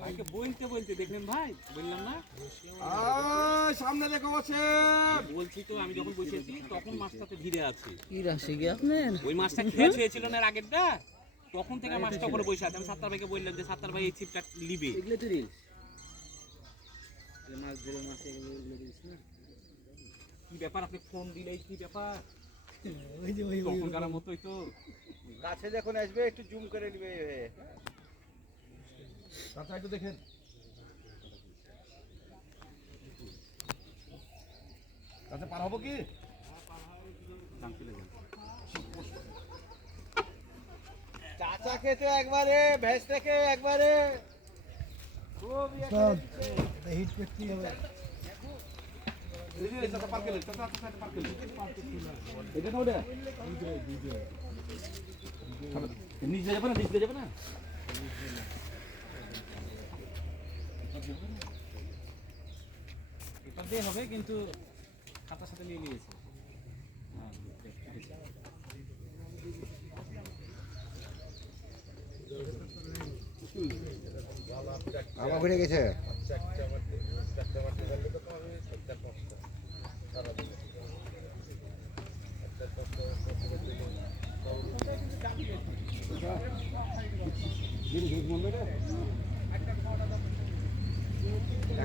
ভাইকে বলতে বলতে দেখলেন ভাই? বললাম না? সামনে দেখো বসে। বলছি তো আমি যখন বসেছি তখন মাছটাতে ভিড়ে আছে। কি রাশি কি আপনার? ওই মাছটা খেয়ে ছুঁয়েছিল না আগেরটা তখন থেকে মাছটা ওখানে বসে আছে। আমি সাত্তার ভাইকে বললাম যে সাত্তার ভাই এই ছিপটা নিবে। এগুলো তো রিলস মাছ ধরে মাছ এগুলো রিলস না। কি ব্যাপার আপনি ফোন দিলে কি ব্যাপার? ওই যে ওই তখনকার মতোই তো। কাছে যখন আসবে একটু জুম করে নিবে। চাচা একটু দেখেন। কাছে পার হব কি? চাচা খেতে একবারে ভেজ থেকে একবারে। হিট হবে? যাবে না নিচে যাবে না? পেপার দিয়ে হবে কিন্তু খাতার সাথে নিয়ে নিয়েছে। হ্যাঁ, আমার ঘুরে গেছে?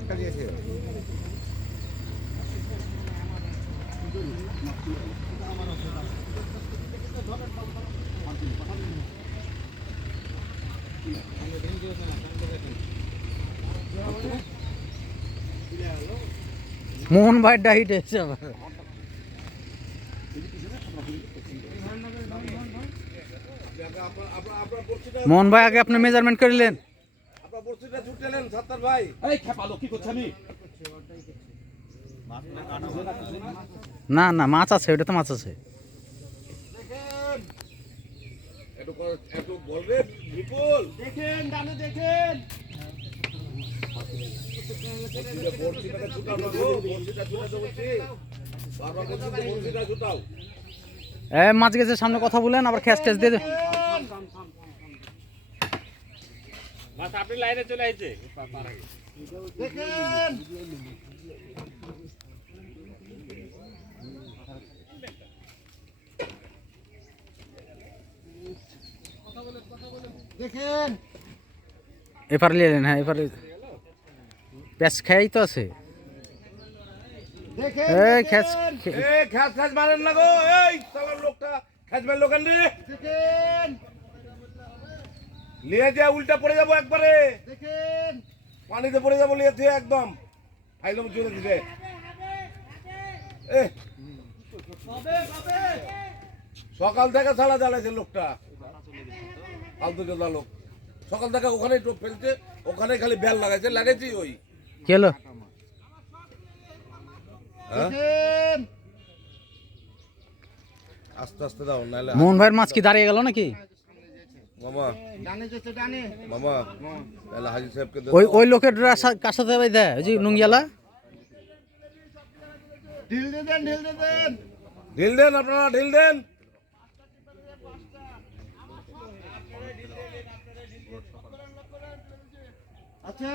একটা দিয়েছে মোহন ভাই ডাইট এসে আবার আপনার বড়শিটা মোহন ভাই আগে আপনি মেজারমেন্ট করলেন ছুটেলেন সাত্তার ভাই। এই খেপালো কি করছে আমি? না না মাছ আছে ওটা তো মাছ আছে। দেখেন। ডানে মাছ গেছে সামনে কথা বলেন আবার খ্যাস ট্যাস দিয়ে দেন। মাছ আপনি লাইনে চলে আইছে। দেখেন। দেখেন। এপারে নিয়ে এলেন হ্যাঁ এপারে। প্যাঁচ খেয়াই তো আছে। দেখেন এই খ্যাচ খ্যাচ খ্যাচ মারেন না গো। এই সালার লোকটা খ্যাচ মারেন লোকাল দেখেন। লিয়ে যা উল্টা পড়ে যাব একবারে। দেখেন। পানিতে পড়ে যাব লিয়ে দিয়ে একদম। জোরে দিতে এ সকাল থেকে ছাড়া জ্বালাইছে লোকটা। ফালতু জোদা লোক। সকাল থেকে ওখানে টোপ ফেলছে ওখানে খালি বেল লাগাইছে লাগাইছি ওই। হ্যাঁ? আস্তে আস্তে দাও নাহলে মোহন ভাইয়ের মাছ কি দাঁড়িয়ে গেল নাকি? মামা। মামা তাহলে হাজি সাহেবকে ওই ওই লোকের রাসা- কার সাথে ভাই দেয়? ওই যে নুঙ্গিয়ালা? ঢিল দেন আপনারা ঢিল দেন। আচ্ছা।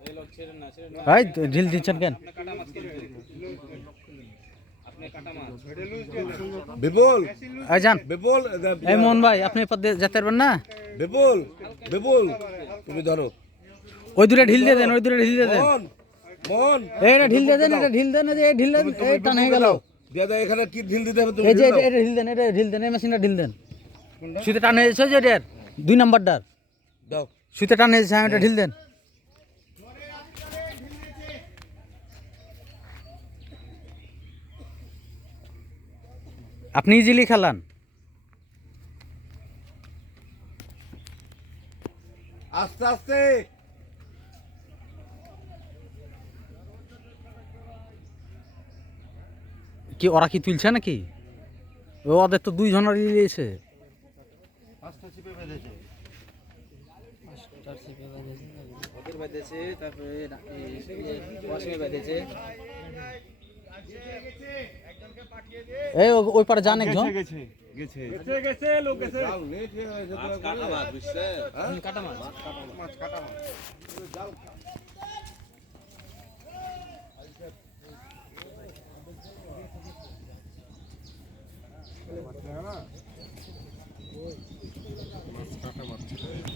এই লোক ছেড়ে না ছেড়ে ভাই ঢিল দিচ্ছেন কেন আপনি কাটা মাছ কিন্তু আপনি কাটা মাছ বিপুল। এই যান। বিপুল এই মোহন ভাই আপনি দিয়ে যেতে পারবেন না? বিপুল বিপুল। তুমি ধরো। ওই দূরে ঢিল দিয়ে দেন ওই দূরে ঢিল দিয়ে দেন। এই এটা ঢিল দিয়ে দেন এটা ঢিল দেন এই ঢিল দেন এই টান হয়ে গেল। দিয়া দাও এখানে কি ঢিল দিতে হবে তুমি এই যে এটা ঢিল দেন এটা ঢিল দেন এই মেশিনটা ঢিল দেন। সুতে টান হয়েছে যে এটার। দুই নাম্বারটার। দাও। সুতে টান হয়েছে হ্যাঁ এটা ঢিল দেন। আপনি ইজিলি খেলান। আস্তে আস্তে। কি ওরা কি তুলছে নাকি? ও ওদের তো দুই জনের লিয়েছে ওদের বেঁধেছে তারপরে এই ওই পারে যান একজন। কাটা মাছ কাটা। হ্যাঁ? কাটা মাছ।